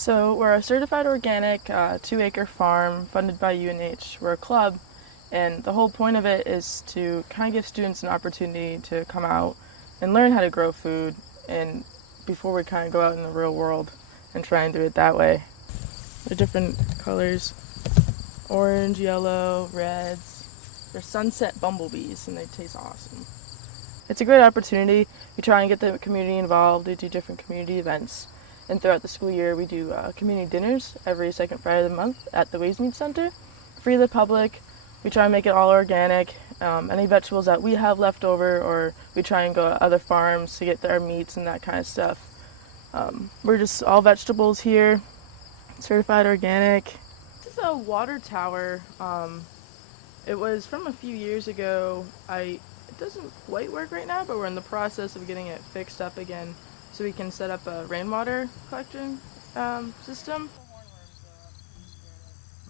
So we're a certified organic 2-acre farm funded by UNH. We're a club, and the whole point of it is to kind of give students an opportunity to come out and learn how to grow food, and before we kind of go out in the real world and try and do it that way. They're different colors: orange, yellow, reds. They're sunset bumblebees, and they taste awesome. It's a great opportunity. We try and get the community involved. We do different community events. And throughout the school year, we do community dinners every second Friday of the month at the Waysmead Center, free to the public. We try and make it all organic. Any vegetables that we have left over, or we try and go to other farms to get our meats and that kind of stuff. We're just all vegetables here, certified organic. This is a water tower. It was from a few years ago. It doesn't quite work right now, but we're in the process of getting it fixed up again, so we can set up a rainwater collection system.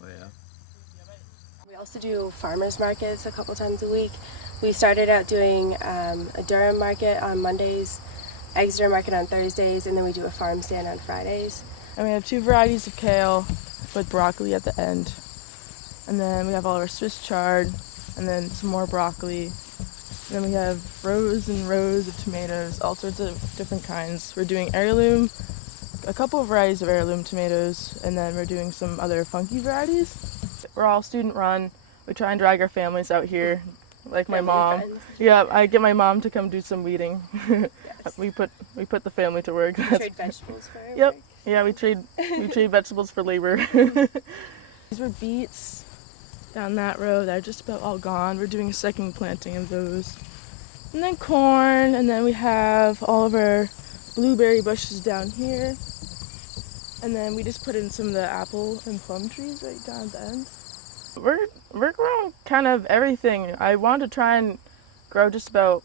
Oh yeah. We also do farmers markets a couple times a week. We started out doing a Durham market on Mondays, Exeter market on Thursdays, and then we do a farm stand on Fridays. And we have 2 varieties of kale with broccoli at the end. And then we have all our Swiss chard, and then some more broccoli. And then we have rows and rows of tomatoes, all sorts of different kinds. We're doing heirloom, a couple of varieties of heirloom tomatoes, and then we're doing some other funky varieties. We're all student run. We try and drag our families out here, like my mom. Yeah, I get my mom to come do some weeding. Yes. we put the family to work. We trade vegetables for it. Yep. Yeah, we trade vegetables for labor. These were beets down that row. They're just about all gone. We're doing a second planting of those. And then corn, and then we have all of our blueberry bushes down here. And then we just put in some of the apple and plum trees right down at the end. We're growing kind of everything. I want to try and grow just about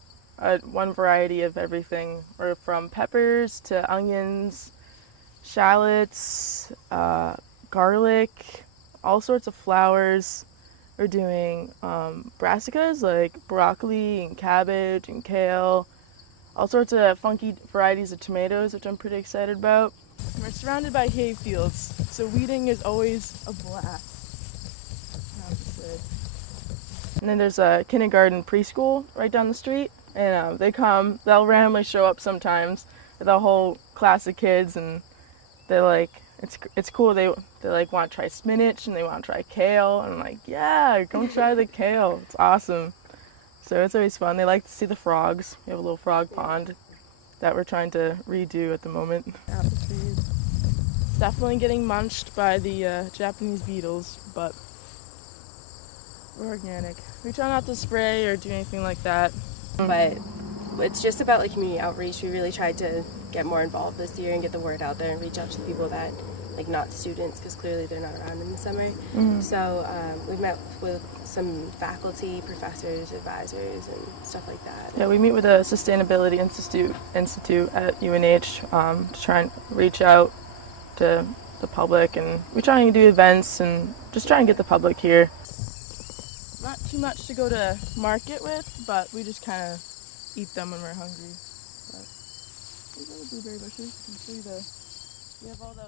one variety of everything. We're from peppers to onions, shallots, garlic, all sorts of flowers. We're doing brassicas like broccoli and cabbage and kale, all sorts of funky varieties of tomatoes, which I'm pretty excited about. And we're surrounded by hay fields, so weeding is always a blast. And then there's a kindergarten preschool right down the street, and they'll randomly show up sometimes with a whole class of kids, and they're like, it's cool. They like want to try spinach and they want to try kale, and I'm like, yeah, come try the kale. It's awesome. So it's always fun. They like to see the frogs. We have a little frog pond that we're trying to redo at the moment. Apple trees. It's definitely getting munched by the Japanese beetles, but we're organic. We try not to spray or do anything like that. But it's just about like community outreach. We really tried to get more involved this year and get the word out there and reach out to the people that, like, not students, because clearly they're not around in the summer. Mm-hmm. So we've met with some faculty, professors, advisors, and stuff like that. Yeah, we meet with the Sustainability Institute at UNH to try and reach out to the public, and we try and do events and just try and get the public here. Not too much to go to market with, but we just kind of eat them when we're hungry. But these are the blueberry bushes. You can see we have all the